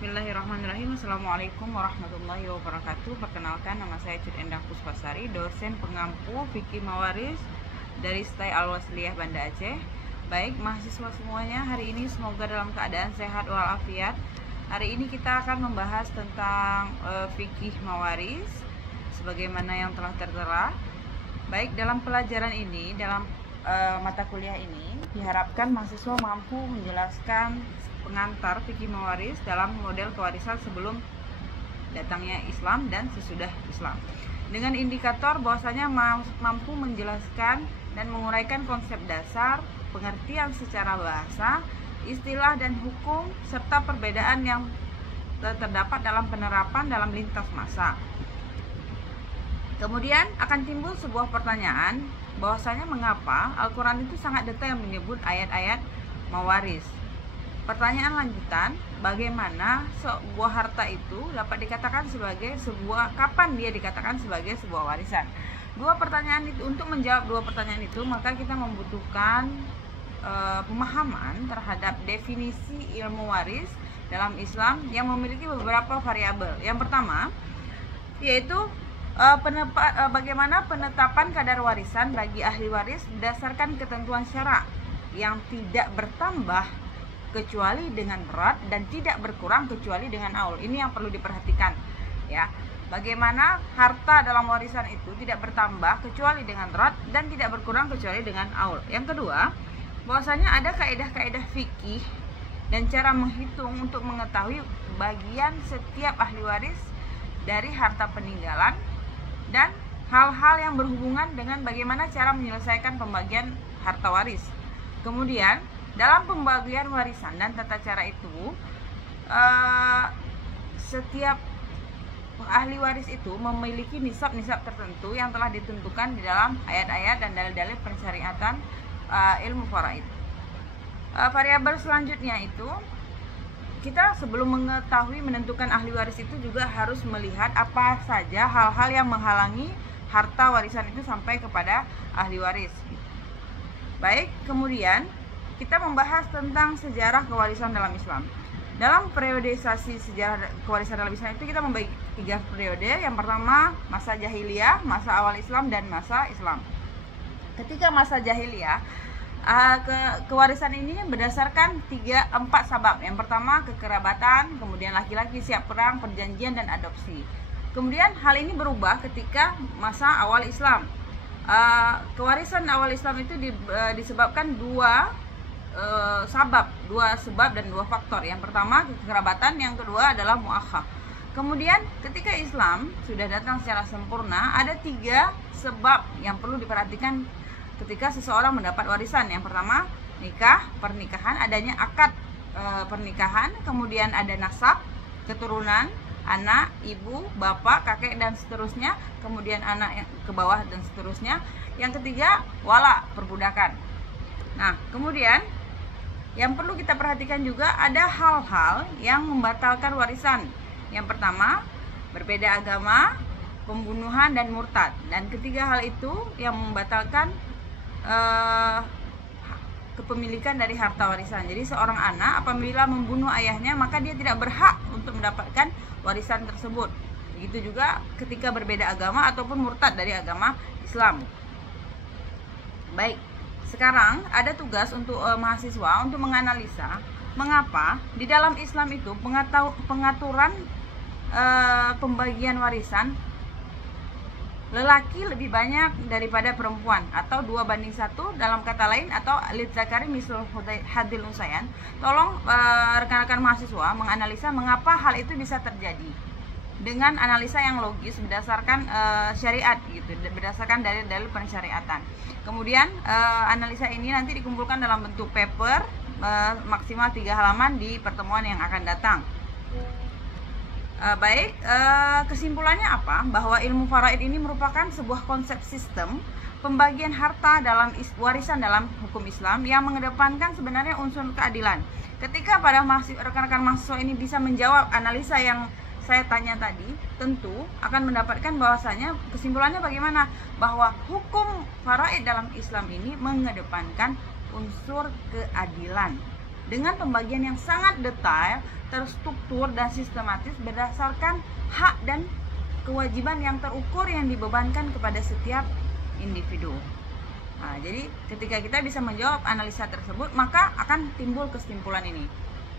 Bismillahirrahmanirrahim. Assalamualaikum warahmatullahi wabarakatuh. Perkenalkan, nama saya Cut Endah Puspasari, dosen pengampu fikih mawaris dari STAI Al-Wasliyah Banda Aceh. Baik, mahasiswa semuanya, hari ini semoga dalam keadaan sehat walafiat. Hari ini kita akan membahas tentang fikih mawaris sebagaimana yang telah tertera. Baik, dalam pelajaran ini, dalam mata kuliah ini diharapkan mahasiswa mampu menjelaskan pengantar fikih mawaris dalam model kewarisan sebelum datangnya Islam dan sesudah Islam, dengan indikator bahwasanya mampu menjelaskan dan menguraikan konsep dasar, pengertian secara bahasa, istilah dan hukum, serta perbedaan yang terdapat dalam penerapan dalam lintas masa. Kemudian akan timbul sebuah pertanyaan bahwasanya mengapa Al-Quran itu sangat detail menyebut ayat-ayat mawaris. Pertanyaan lanjutan, bagaimana sebuah harta itu dapat dikatakan sebagai kapan dia dikatakan sebagai sebuah warisan? Untuk menjawab dua pertanyaan itu, maka kita membutuhkan pemahaman terhadap definisi ilmu waris dalam Islam yang memiliki beberapa variabel. Yang pertama yaitu bagaimana penetapan kadar warisan bagi ahli waris berdasarkan ketentuan syara yang tidak bertambah kecuali dengan berat dan tidak berkurang kecuali dengan aul. Ini yang perlu diperhatikan, ya. Bagaimana harta dalam warisan itu tidak bertambah kecuali dengan berat dan tidak berkurang kecuali dengan aul. Yang kedua, bahwasanya ada kaidah-kaidah fikih dan cara menghitung untuk mengetahui bagian setiap ahli waris dari harta peninggalan dan hal-hal yang berhubungan dengan bagaimana cara menyelesaikan pembagian harta waris. Kemudian dalam pembagian warisan dan tata cara itu, setiap ahli waris itu memiliki nisab-nisab tertentu yang telah ditentukan di dalam ayat-ayat dan dalil-dalil pensyariatan ilmu faraid. Variabel selanjutnya itu, kita sebelum mengetahui menentukan ahli waris itu juga harus melihat apa saja hal-hal yang menghalangi harta warisan itu sampai kepada ahli waris. Baik, kemudian kita membahas tentang sejarah kewarisan dalam Islam. Dalam periodisasi sejarah kewarisan dalam Islam itu kita membagi 3 periode. Yang pertama masa jahiliyah, masa awal Islam, dan masa Islam. Ketika masa jahiliyah, kewarisan ini berdasarkan 4 sabab. Yang pertama kekerabatan, kemudian laki-laki siap perang, perjanjian, dan adopsi. Kemudian hal ini berubah ketika masa awal Islam. Kewarisan awal Islam itu disebabkan dua sebab dan 2 faktor. Yang pertama kekerabatan, yang kedua adalah muakhah. Kemudian ketika Islam sudah datang secara sempurna, ada 3 sebab yang perlu diperhatikan ketika seseorang mendapat warisan. Yang pertama nikah, pernikahan, adanya akad pernikahan, kemudian ada nasab, keturunan, anak, ibu, bapak, kakek, dan seterusnya, kemudian anak yang ke bawah dan seterusnya. Yang ketiga wala, perbudakan. Nah, kemudian yang perlu kita perhatikan juga ada hal-hal yang membatalkan warisan. Yang pertama, berbeda agama, pembunuhan, dan murtad. Dan ketiga hal itu yang membatalkan kepemilikan dari harta warisan. Jadi seorang anak apabila membunuh ayahnya, maka dia tidak berhak untuk mendapatkan warisan tersebut. Begitu juga ketika berbeda agama ataupun murtad dari agama Islam. Baik, sekarang ada tugas untuk mahasiswa untuk menganalisa mengapa di dalam Islam itu pengaturan pembagian warisan lelaki lebih banyak daripada perempuan, atau 2:1 dalam kata lain, atau lidzakari mislul hadil unsayan. Tolong rekan-rekan mahasiswa menganalisa mengapa hal itu bisa terjadi dengan analisa yang logis berdasarkan syariat gitu, berdasarkan dalil-dalil pensyariatan. Kemudian analisa ini nanti dikumpulkan dalam bentuk paper maksimal 3 halaman di pertemuan yang akan datang. Baik, kesimpulannya apa? Bahwa ilmu faraid ini merupakan sebuah konsep sistem pembagian harta dalam warisan dalam hukum Islam yang mengedepankan sebenarnya unsur keadilan. Ketika pada rekan-rekan mahasiswa ini bisa menjawab analisa yang saya tanya tadi, tentu akan mendapatkan bahwasanya kesimpulannya bagaimana? Bahwa hukum faraid dalam Islam ini mengedepankan unsur keadilan. dengan pembagian yang sangat detail, terstruktur dan sistematis berdasarkan hak dan kewajiban yang terukur yang dibebankan kepada setiap individu. Nah, jadi ketika kita bisa menjawab analisa tersebut, maka akan timbul kesimpulan ini.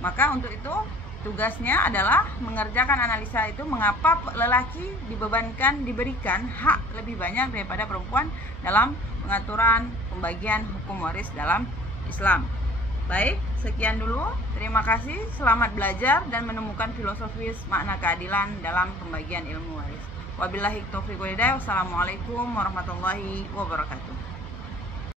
Maka untuk itu tugasnya adalah mengerjakan analisa itu, mengapa lelaki diberikan hak lebih banyak daripada perempuan dalam pengaturan pembagian hukum waris dalam Islam. Baik, sekian dulu. Terima kasih. Selamat belajar dan menemukan filosofis makna keadilan dalam pembagian ilmu waris. Wabillahi taufiq wal hidayah. Wassalamualaikum warahmatullahi wabarakatuh.